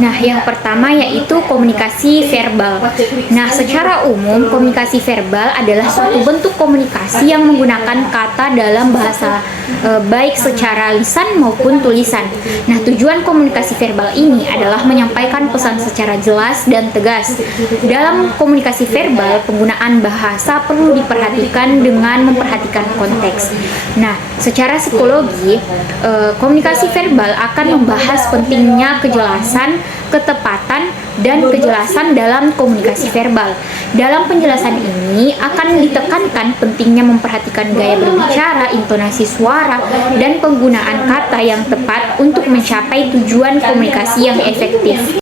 Nah, yang pertama yaitu komunikasi verbal. Nah, secara umum komunikasi verbal adalah suatu bentuk komunikasi yang menggunakan kata dalam bahasa baik secara lisan maupun tulisan. Nah, tujuan komunikasi verbal ini adalah menyampaikan pesan secara jelas dan tegas. Dalam komunikasi verbal, penggunaan bahasa perlu diperhatikan dengan memperhatikan konteks. Nah, secara psikologi, komunikasi verbal akan membahas pentingnya kejelasan, ketepatan, dan kejelasan dalam komunikasi verbal. Dalam penjelasan ini akan ditekankan pentingnya memperhatikan gaya berbicara, intonasi suara, dan penggunaan kata yang tepat untuk mencapai tujuan komunikasi yang efektif.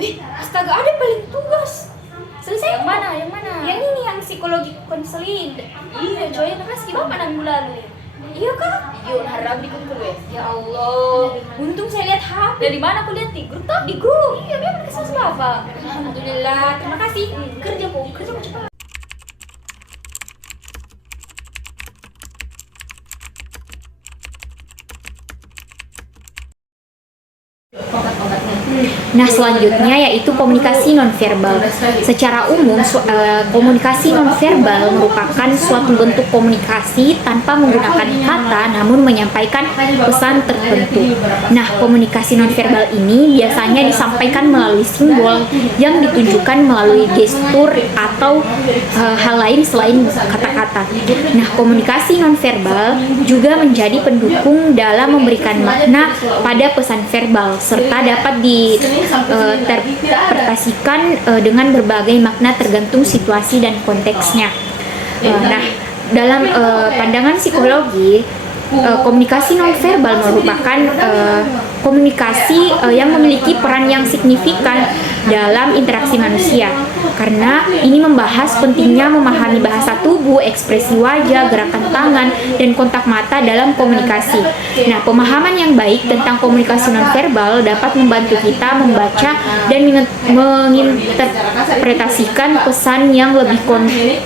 Wih, astaga, ada paling tugas. Selesai? Yang mana? Yang mana? Yang ini, yang psikologi konseling. Iya, coy, nakasih bapak nang lalu. Iya kak? Iya, harap di kumpul weh. Ya Allah, untung saya lihat HP. Dari mana aku lihat di grup tak? Di grup. Iya, memang kasih bapak. Alhamdulillah, terima kasih. Kerja kok cepat. Nah, selanjutnya yaitu komunikasi nonverbal. Secara umum, komunikasi nonverbal merupakan suatu bentuk komunikasi tanpa menggunakan kata namun menyampaikan pesan tertentu. Nah, komunikasi nonverbal ini biasanya disampaikan melalui simbol yang ditunjukkan melalui gestur atau hal lain selain kata-kata. Nah, komunikasi nonverbal juga menjadi pendukung dalam memberikan makna pada pesan verbal serta dapat diinterpretasikan dengan berbagai makna tergantung situasi dan konteksnya. Nah, dalam pandangan psikologi, komunikasi nonverbal merupakan komunikasi yang memiliki peran yang signifikan dalam interaksi manusia, karena ini membahas pentingnya memahami bahasa tubuh, ekspresi wajah, gerakan tangan, dan kontak mata dalam komunikasi. Nah, pemahaman yang baik tentang komunikasi nonverbal dapat membantu kita membaca dan menginterpretasikan pesan yang lebih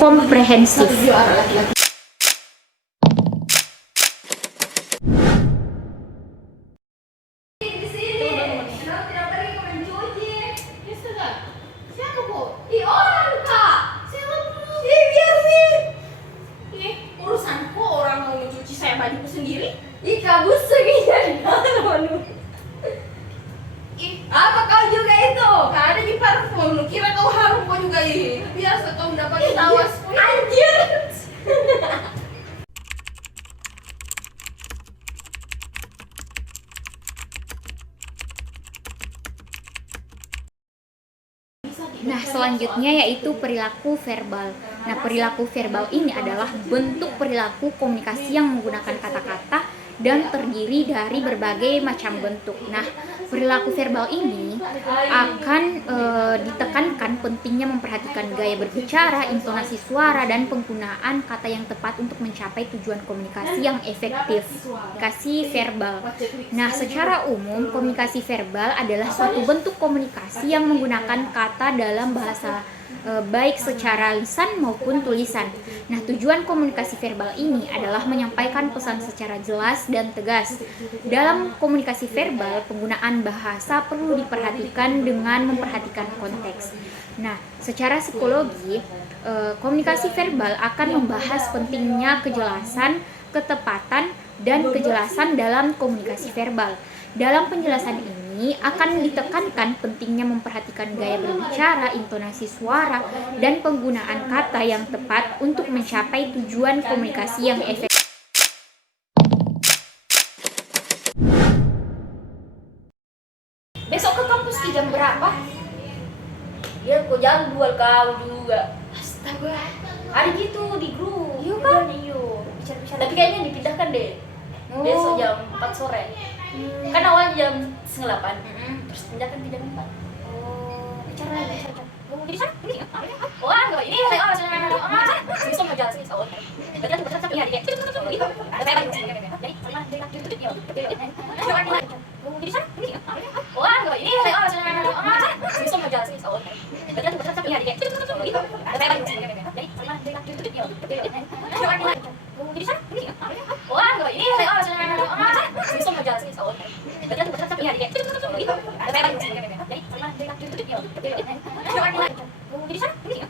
komprehensif. Urusanku orang mau mencuci saya bajuku sendiri. Ih, kabus segini. Ih, apa kau juga itu? Kau ada di parfum. Kira kau harum kau juga ini. Biasa kau mendapat tawas. Anjir. Nah, selanjutnya yaitu perilaku verbal. Nah, perilaku verbal ini adalah bentuk perilaku komunikasi yang menggunakan kata-kata dan terdiri dari berbagai macam bentuk. Nah, perilaku verbal ini akan ditekankan pentingnya memperhatikan gaya berbicara, intonasi suara, dan penggunaan kata yang tepat untuk mencapai tujuan komunikasi yang efektif. Komunikasi verbal. Nah, secara umum komunikasi verbal adalah suatu bentuk komunikasi yang menggunakan kata dalam bahasa baik secara lisan maupun tulisan. Nah, tujuan komunikasi verbal ini adalah menyampaikan pesan secara jelas dan tegas. Dalam komunikasi verbal, penggunaan bahasa perlu diperhatikan dengan memperhatikan konteks. Nah, secara psikologi, komunikasi verbal akan membahas pentingnya kejelasan, ketepatan, dan kejelasan dalam komunikasi verbal. Dalam penjelasan ini akan ditekankan pentingnya memperhatikan gaya berbicara, intonasi suara, dan penggunaan kata yang tepat untuk mencapai tujuan komunikasi yang efektif. Besok ke kampus di jam berapa? Ya, kok jangan dual kau juga. Astaga. Ada gitu di grup. Iya kan? Iya. Bicara-bicara. Tapi kayaknya dipindahkan deh. Oh. Besok jam 4 sore. Kan awalnya jam 8. Terus pindahkan ke jam 4. Oh, bicara lagi, bicara. Mau jadi sana? Ini. Wah, enggak ini. Sini sama jalan sini sawah. Berarti aku berasa iya dikit. Gitu. Ada saya lagi. Jadi sama dia tutup ya. Mau jadi sana? Ini. Wah, enggak ini. Sini sama jalan sini sawah. Berarti aku berasa iya dikit. Gitu. Ada saya lagi. Jadi sama dia tutup ya. Mau jadi sana? Jadi sana ini ya.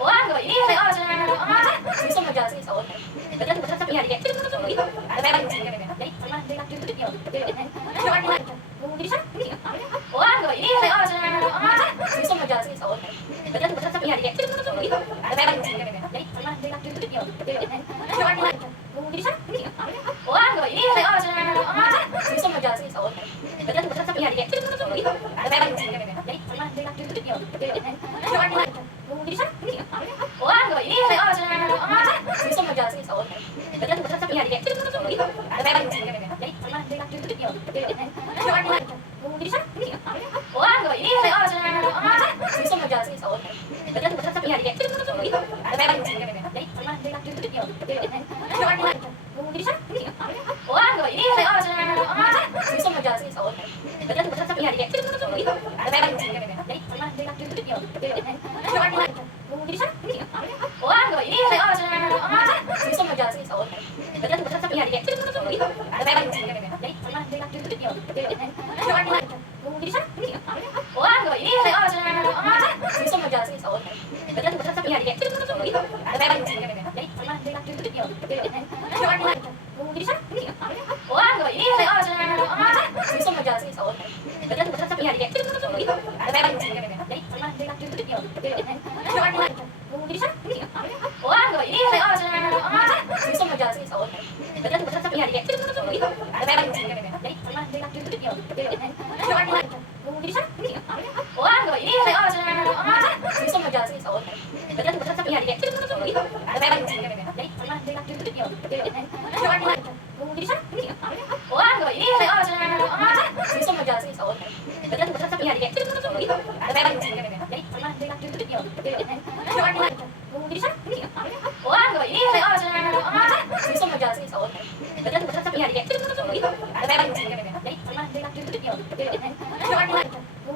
Wah, enggak ini saya sini semua jalan sini soal. Jadi aku berasa punya dia. Jadi ada memang sini kan. Jadi sama dia tuh dia. Jadi sana ini ya. Wah, enggak ini saya sini semua jalan sini soal. Jadi aku berasa punya dia. Jadi ada memang sini kan. Jadi sama dia tuh dia. Jadi sana ini ya. Wah, enggak ini saya sini semua jalan sini soal. Jadi aku berasa punya dia. Jadi ada memang sini kan. Jadi sama dia tuh dia. Jadi sana ini ya. Wah, enggak ini saya sini semua jalan sini soal. Jadi aku berasa punya dia. Jadi ada memang sini kan. Jadi sama dia tuh dia. Jadi sana ini ya. Wah, enggak ini saya sini semua jalan sini soal. Jadi aku berasa punya dia. Jadi ada memang sini kan. Jadi sama dia tuh dia. Jadi sana ini ya. Wah, enggak ini saya sini semua jalan sini soal. Jadi aku berasa punya dia. Jadi ada memang sini kan. Jadi sama dia tuh dia. Jadi sana ini ya. Wah, enggak ini saya sini semua jalan sini soal. Jadi aku berasa punya dia. Jadi ada memang sini kan. Jadi sama dia tuh dia. Jadi sana ini ya. Wah, enggak ini saya sini semua jalan sini soal. Jadi aku berasa punya dia. Jadi ada memang sini kan. Jadi sama dia tuh dia. Jadi sana ini ya. Wah, enggak ini saya sini semua jalan sini soal. Jadi aku berasa punya dia. Jadi ada memang sini kan. Jadi sama dia tuh dia. Jadi sana ini ya. Wah, enggak ini saya sini semua jalan sini soal. Jadi aku berasa punya dia. Jadi ada memang sini kan. Jadi sama dia tuh dia. Jadi sana ini ya. Wah, enggak ini saya sini semua jalan sini soal. Jadi aku berasa punya dia. Jadi ada memang sini kan. Jadi sama dia tuh dia. Jadi sana ini ya. Wah, enggak ini saya sini semua jalan sini soal. Jadi aku berasa punya dia. Jadi ada memang sini kan. Jadi sama dia tuh dia. Jadi sana ini ya. Wah, enggak ini saya sini semua jalan sini soal. Jadi aku berasa punya dia. Jadi ada memang sini kan. Jadi sama dia tuh dia. Jadi sana ini ya. Wah, enggak ini saya sini semua jalan sini soal. Jadi aku berasa punya dia. Jadi ada memang sini kan. Jadi sama dia tuh dia.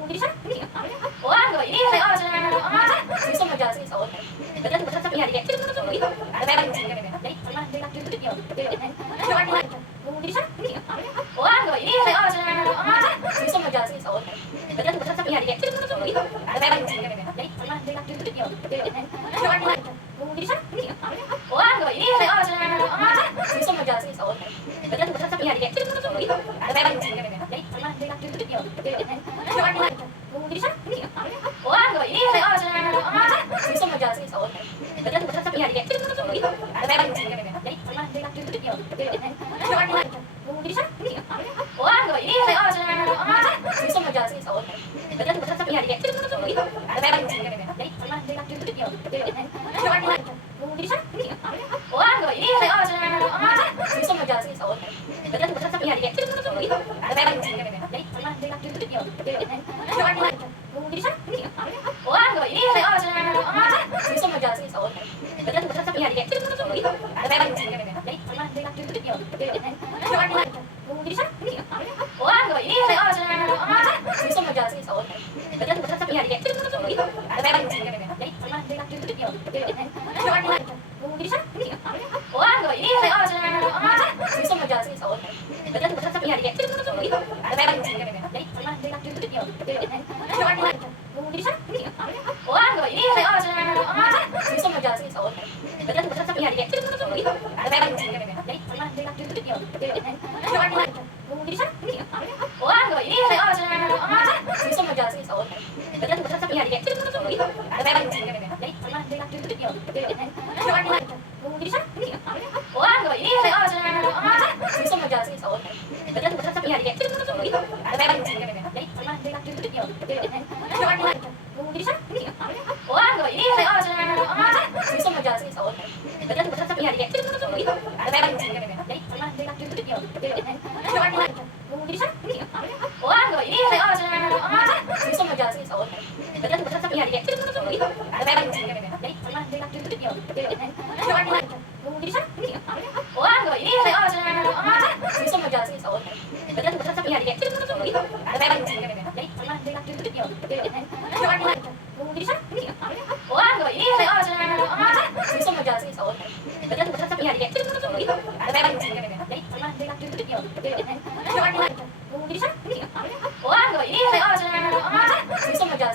Jadi sana ini ya. Wah, enggak ini saya sini semua jalan sini soal. Jadi aku berasa punya dia. Jadi ada memang sini kan. Jadi sama dia tuh dia. Jadi sana ini ya. Wah, enggak ini saya sini semua jalan sini soal. Jadi aku berasa punya dia. Jadi ada memang sini kan. Jadi sama dia tuh dia. Jadi sana ini ya. Wah, enggak ini saya sini semua jalan sini soal. Jadi aku berasa punya dia. Jadi ada memang sini kan. Jadi sama dia tuh dia. Jadi sana ini ya. Wah, enggak ini saya sini semua jalan sini soal. Jadi aku berasa punya dia. Jadi ada memang sini kan. Jadi sama dia tuh dia. Jadi sana ini ya. Wah, enggak ini saya sini semua jalan sini soal. Jadi aku berasa punya dia. Jadi ada memang sini kan. Jadi sama dia tuh dia. Jadi sana ini ya. Wah, enggak ini saya sini semua jalan sini soal. Jadi aku berasa punya dia. Jadi ada memang sini kan. Jadi sama dia tuh dia. Jadi sana ini ya. Wah, enggak ini saya sini semua jalan sini soal. Jadi aku berasa punya dia. Jadi ada memang sini kan. Jadi sama dia tuh dia. Jadi sana ini ya. Wah, enggak ini saya sini semua jalan sini soal. Jadi aku berasa punya dia. Jadi ada memang sini kan. Jadi sama dia tuh dia. Jadi sana ini ya. Wah, enggak ini saya sini semua jalan sini soal. Jadi aku berasa punya dia. Jadi ada memang sini kan. Jadi sama dia tuh dia. Jadi sana ini ya. Wah, enggak ini saya sini semua jalan sini soal. Jadi aku berasa punya dia. Jadi ada memang sini kan. Jadi sama dia tuh dia. Jadi sana ini ya. Wah, enggak ini saya sini semua jalan sini soal. Jadi aku berasa punya dia. Jadi ada memang sini kan. Jadi sama dia tuh dia. Jadi sana ini ya. Wah, enggak ini saya sini semua jalan sini soal. Jadi aku berasa punya dia. Jadi ada memang sini kan. Jadi sama dia tuh dia. Jadi sana ini ya. Wah, enggak ini saya sini semua jalan sini soal. Jadi aku berasa punya dia. Jadi ada memang sini kan. Jadi sama dia tuh dia. Jadi sana ini ya. Wah, enggak ini saya sini semua jalan sini soal. Jadi aku berasa punya dia. Jadi ada memang sini kan. Jadi sama dia tuh dia. Jadi sana ini ya. Wah, enggak ini saya sini semua jalan sini soal. Jadi aku berasa punya dia. Jadi ada memang sini kan. Jadi sama dia tuh dia. Jadi sana ini ya. Wah, enggak ini saya sini semua jalan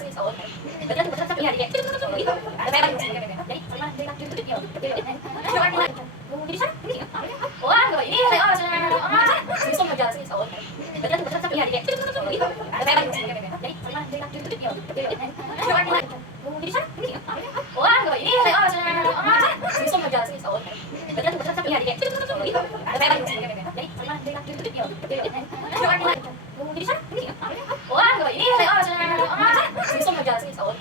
Di sana? Ini. Oh, enggak ini. Oh, sini semua jalan sini soal. Berarti aku tetap ya dia. Gitu. Ada apa sini kan? Jadi sama dia gitu ya. Di sana? Ini. Oh, enggak ini. Oh, sini semua jalan sini soal.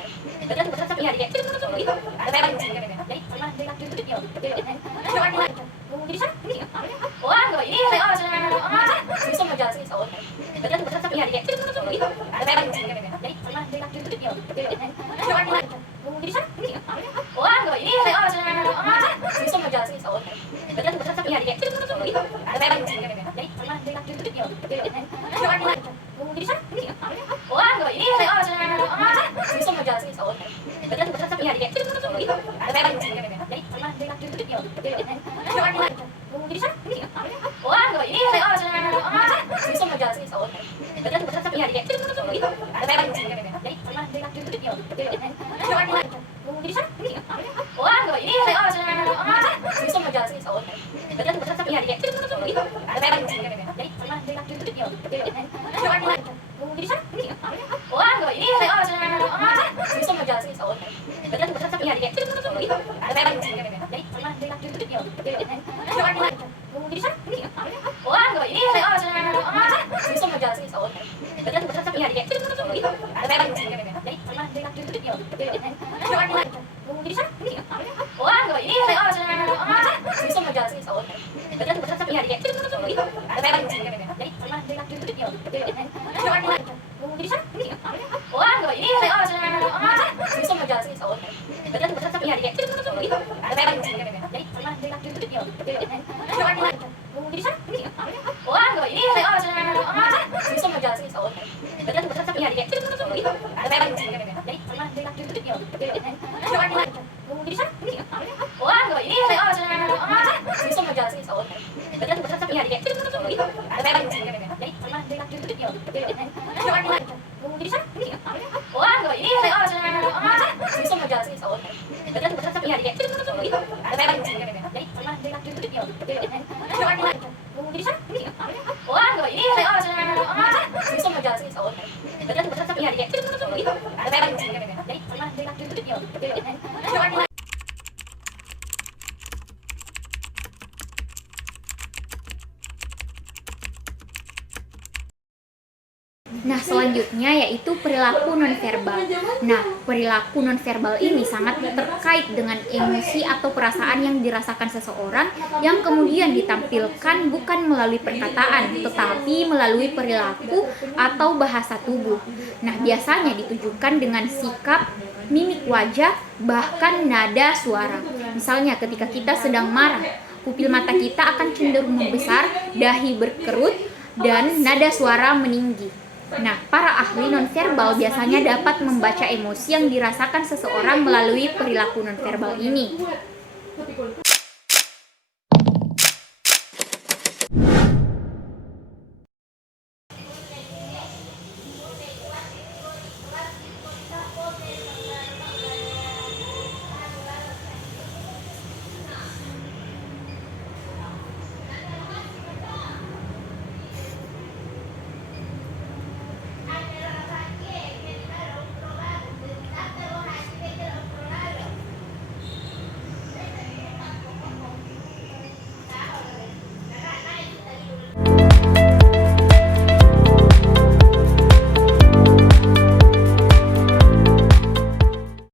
Berarti aku tetap ya dia. Gitu. Ada apa sini kan? Jadi sama dia gitu ya. Di sana? Ini. Oh, enggak ini. Oh, sini semua jalan sini soal. Berarti aku tetap ya dia. Gitu. Ada apa sini kan? Jadi sama dia gitu ya. Di sana? Ini. Oh, enggak ini. Oh, sini semua jalan sini soal. Berarti aku tetap ya dia. Gitu. Ada apa sini kan? Jadi sama dia gitu ya. Di sana? Ini. Oh, enggak ini. Oh, sini semua jalan sini soal. Berarti aku tetap ya dia. Gitu. Ada apa sini kan? Jadi sama dia gitu ya. Di sana? Ini. Oh, enggak ini. Oh, sini semua jalan sini soal. Berarti aku tetap ya dia. Gitu. Ada apa sini kan? Jadi sama dia gitu ya. Di sana? Ini. Oh, enggak ini. Oh, sini semua jalan sini soal. Berarti aku tetap ya dia. Gitu. Ada apa sini kan? Jadi sama dia gitu ya. Di sana? Ini. Oh, enggak ini. Oh, sini semua jalan sini soal. Berarti aku tetap ya dia. Gitu. Ada apa sini kan? Jadi sama dia gitu ya. Di sana? Ini. Oh, enggak ini. Oh, sini semua jalan sini soal. Berarti aku tetap ya dia. Gitu. Ada apa sini kan? Jadi sama dia gitu ya. Di sana? Ini. Oh, enggak ini. Oh, sini semua jalan sini soal. Berarti aku tetap ya dia. Gitu. Ada apa sini kan? Jadi sama dia gitu ya. Di sana? Ini. Oh, enggak ini. Oh, sini semua jalan sini soal. Berarti aku tetap ya dia. Gitu. Ada apa sini kan? Jadi sama dia gitu ya. Di sana? Ini. Oh, enggak ini. Oh, sini semua jalan sini soal. Berarti aku tetap ya dia. Gitu. Ada apa sini kan? Jadi sama dia gitu ya. Di sana? Ini. Oh, enggak ini. Oh, sini semua jalan sini soal. Berarti aku tetap ya dia. Gitu. Ada apa sini kan? Jadi sama dia gitu ya. Di sana? Ini. Oh, enggak ini. Oh, sini semua jalan sini soal. Berarti aku tetap ya dia. Gitu. Ada apa sini kan? Jadi sama dia gitu ya. Di sana? Ini. Oh, enggak ini. Oh, sini semua jalan sini soal. Berarti aku tetap ya dia. Gitu. Ada apa sini kan? Jadi sama dia gitu ya. Nah, selanjutnya yaitu perilaku nonverbal. Nah, perilaku nonverbal ini sangat terkait dengan emosi atau perasaan yang dirasakan seseorang yang kemudian ditampilkan bukan melalui perkataan, tetapi melalui perilaku atau bahasa tubuh. Nah, biasanya ditujukan dengan sikap, mimik wajah, bahkan nada suara. Misalnya ketika kita sedang marah, pupil mata kita akan cenderung membesar, dahi berkerut, dan nada suara meninggi. Nah, para ahli nonverbal biasanya dapat membaca emosi yang dirasakan seseorang melalui perilaku nonverbal ini.